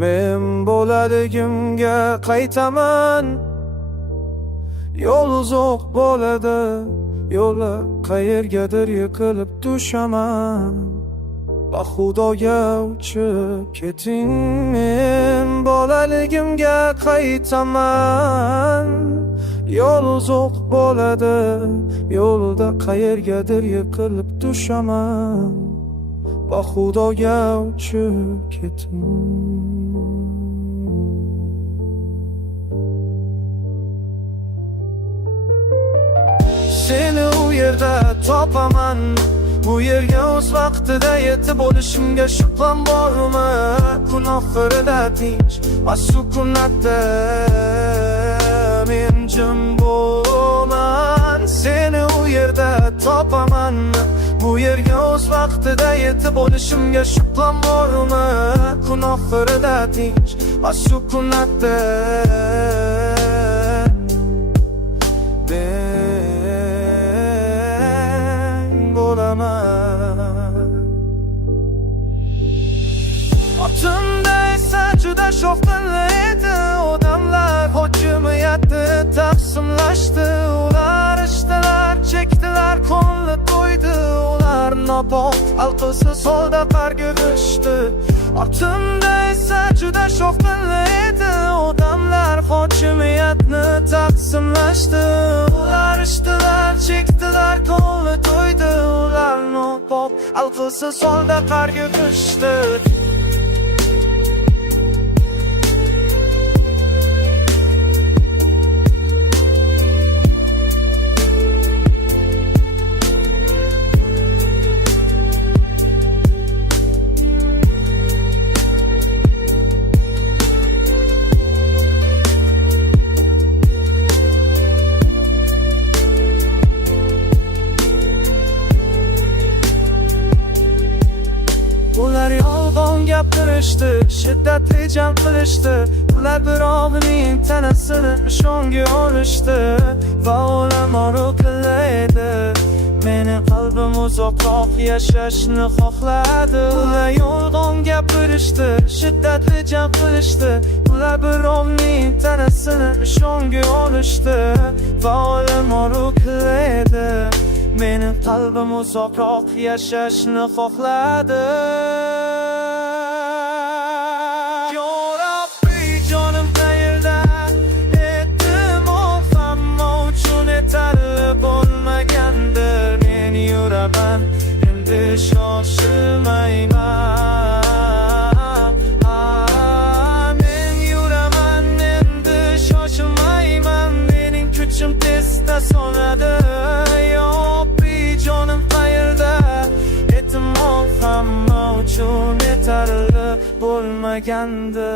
Men bo'ladigimga qaytaman. Yo'l uzoq bo'ladi, yo'li qayergadir yiqilib tushaman. Xudoga uchib keting, men bolaligimga qaytaman. Yo'l uzoq bo'ladi, yo'lda qayergadir yiqilib tushaman. Xudoga uchib keting. Seni u yerda topaman. Bu yerga o'z vaqtida yetib olishimga shubham bormi? Kun oxirida tinch va sukunatda men jim bo'laman. Seni u yerda topaman. Bu yerga o'z vaqtida yetib olishimga shubham bormi? Kun oxirida tinch va sukunatda Otimda esa juda shovqinli edi. Odamlar hokimiyatni taqsimlashdi. Ular ichdilar, chekdilar, ko'ngli to'ydi. Ular nopok alqisiz holda parga tushdi. Ortimda esa juda shovqinli edi. Odamlar hokimiyatni taqsimlashdi. Ular ichdilar, chekdilar, ko'ngli to'ydi. Ular nopok alqisiz holda parga tushdi. Ular yolg'on gapirishdi, shiddatli jam qilishdi. Ular birovning tanasini nishonga olishdi va o'laman o'qilaydi. Meni qalbim uzoqroq yashashni xohladi. Ular yolg'on gapirishdi, shiddatli jam qilishdi. Ular birovning tanasini nishonga olishdi va o'laman o'qilaydi. Meni qalbim uzoqroq yashashni xohladi. Yo Rabbi, jonim qayerda? Ehtimol hamma uchun yetarli bo'lmagandir. Men yuraman, endi shoshilmayman. Men yuraman, endi shoshilmayman. Mening kuchim tezda so'nadi. Jonim qayerda? Ehtimol hamma uchun yetarli bo'lmagandir.